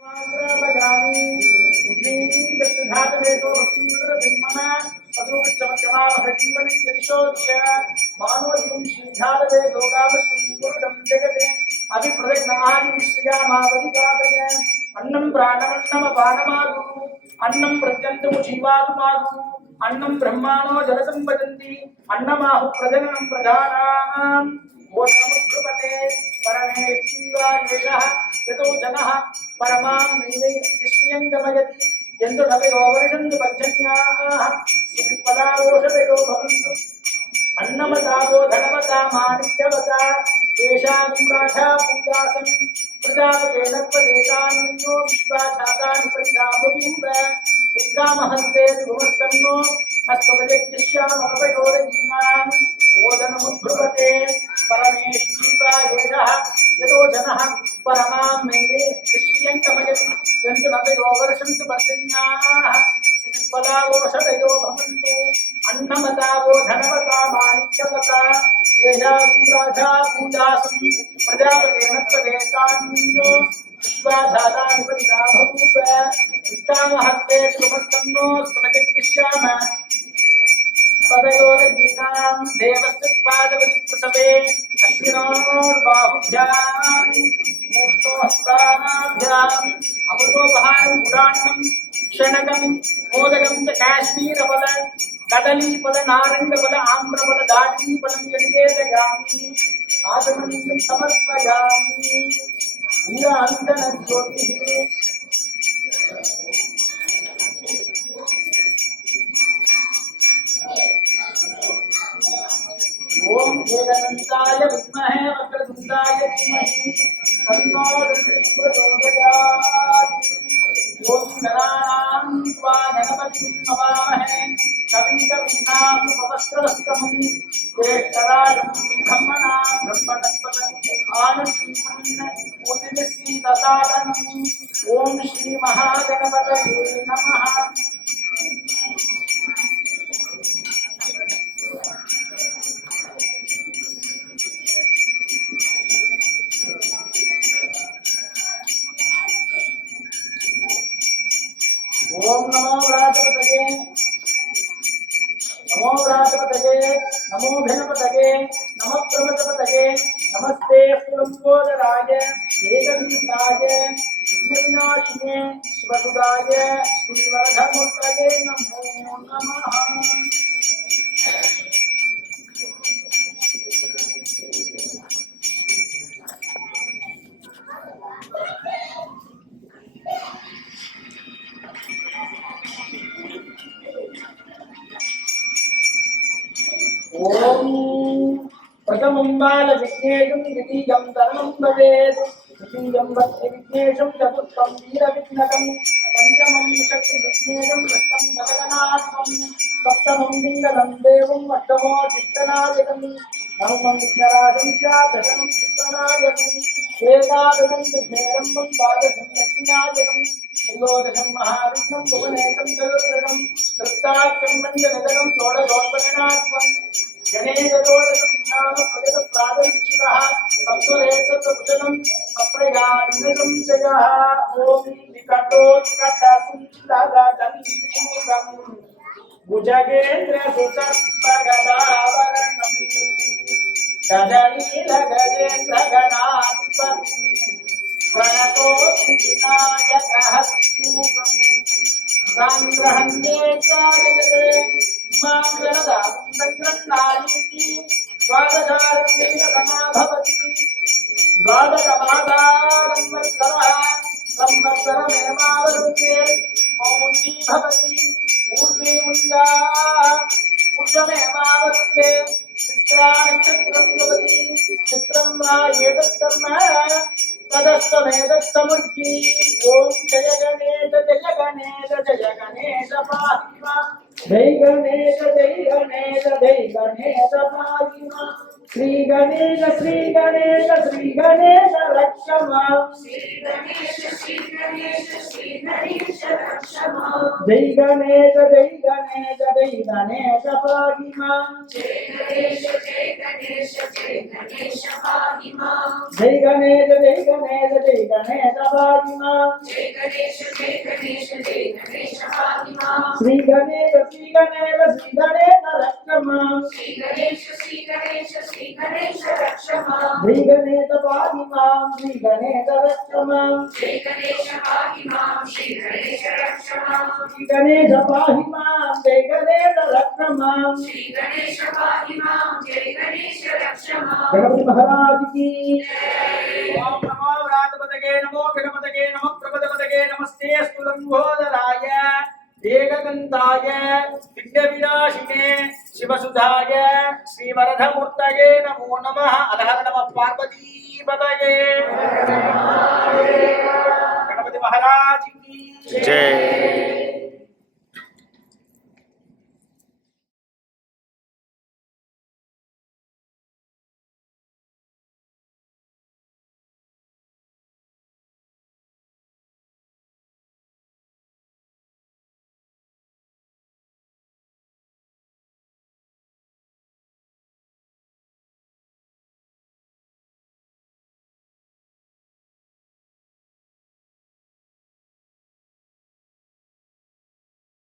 अन्नम प्राणमन्नम बाणमागु अन्नम प्रत्यंतु जीवातु मागु अन्नम ब्रह्माणो जलसंपदन्ति अन्नमाहु प्रजननं प्रजानां ओषमुद्भुपते परमेश्वरायेषः यतो जनः परमां नैवे निश्चयं गमयति यन्तु नवयो वर्षन्तु पर्जन्याः सुविपदारोषदयो भवन्तु अन्नमतावो धनवता मानिक्यवता येषां राजा पूजासं प्रजापते नत्वदेतान्यो विश्वाचातानि परिधाबभूव यत्कामहस्ते सुमस्तन्नो अस्तमजज्ञस्यामपयोरयीनाम् ओदनमुद्भुवते परमेश्वरायेषः यतो जनः परमां नैवे निश्चयं गमयति यन्तु नवयो वर्षन्तु पर्जन्याः सुविपदारोषदयो भवन्तु अन्नमतावो धनवता मानिक्यवता येषां राजा पूजासं प्रजापते नत्वदेतान्यो विश्वाधातानि परिधाबभूव उत्तामहस्ते सुमस्तन्नो स्तमजज्ञस्याम पदयोरगीतां देवस्तत्पादवति प्रसवे अश्विनोर्बाहुभ्यां मूष्टोहस्तानाभ्याम् अमृतोपहारं गुडान्नं क्षणकं मोदकं च काश्मीरफल कदलीफल नारङ्गफल आम्रफल दाटीफलं च निवेदयामि आचमनीयं समर्पयामि नीलाञ्जनज्योतिः ओम वेदनन्ताय विद्महे वक्रतुण्डाय धीमहि तन्नो रुद्रः प्रचोदयात् ओम गणानां त्वा गणपतिं नमामहे कविं कवीनामुपवस्त्रवस्तमं ज्येष्ठराजं ब्रह्मणां ब्रह्मणस्पत आनन्दीपन्न उदितसीदसादनम् ओम श्री महागणपतये नमः। ओम नमो व्राजपतये नमो भिन्नपतये नमः प्रमथपतये नमस्ते लंबोदराय एकवीताय विघ्नविनाशिने शिवसुदाय श्रीवरधर्मोत्तये नमो नमः। ओम प्रथमं बाल विघ्नेशं द्वितीयं तरणं भवेत् तृतीयं भक्ति विघ्नेशं चतुर्थं वीर विघ्नकं पंचमं शक्ति विघ्नेशं षष्ठं गगनाथं सप्तमं लिंगदं देवं अष्टमो चित्तनायकं नवमं विघ्नराजं च दशमं चित्तनायकं एकादशं विघ्नेरम्बं द्वादशं लक्ष्मीनायकं त्रयोदशं महाविष्णुं भुवनेकं चतुर्दशं तृतीयं मञ्जनकं षोडशोत्पन्नात्मं जनेजोदकं नाम प्रजत प्रादुर्चितः सप्तरेतसकुशलं सप्रयानिनकं जयः ओम विकटोत्कटसुन्दरदण्डिमुखं भुजगेन्द्र सुसर्पगदावरणं गजनीलगजेन्द्र गणाधिपतिं प्रणतोऽस्तिविनायकहस्तिमुखं संग्रहण्ये च जगते मागणदागण्णायिति द्वादशार्क्रीडसमाभवति द्वादशमासारंवत्सरः संवत्सरमेवावरुध्ये मौञ्जी भवति ऊर्ध्वी मुञ्जा ऊर्ध्वमेवावरुध्ये चित्रानक्षत्रं भवति चित्रं वा एतत्कर्म तदस्तमेतत्समुद्धि ओम जय गणेश पाहि मां जय गणेश पाहि मां श्री गणेश रक्ष रक्षमां श्री गणेश रक्षमा जय गणेश जय गणेश जय गणेश पाहि मां जय गणेश पाहि मां जय गणेश जय गणेश जय गणेश पाहि मां जय गणेश पाहि मां श्री गणेश श्री गणेश रक्षमां श्री गणेश रक्षमा जय गणेश पाहि मां श्री गणेश रक्षमां जय गणेश पाहि मां श्री गणेश रक्षमा श्री गणेश पाहि मां जय गणेश रक्षमां श्री गणेश पाहि मां जय गणेश रक्षमा गणपति महाराज की ओम नमो व्रातपतये नमो गणपतये नमः प्रपदपतये नमस्ते स्तुलंबोदराय एकदन्ताय विघ्नविनाशिने शिवसुधाय श्रीवरदमूर्तये नमो नमः अरहर नमः पार्वतीपतये गणपति महाराज की जय।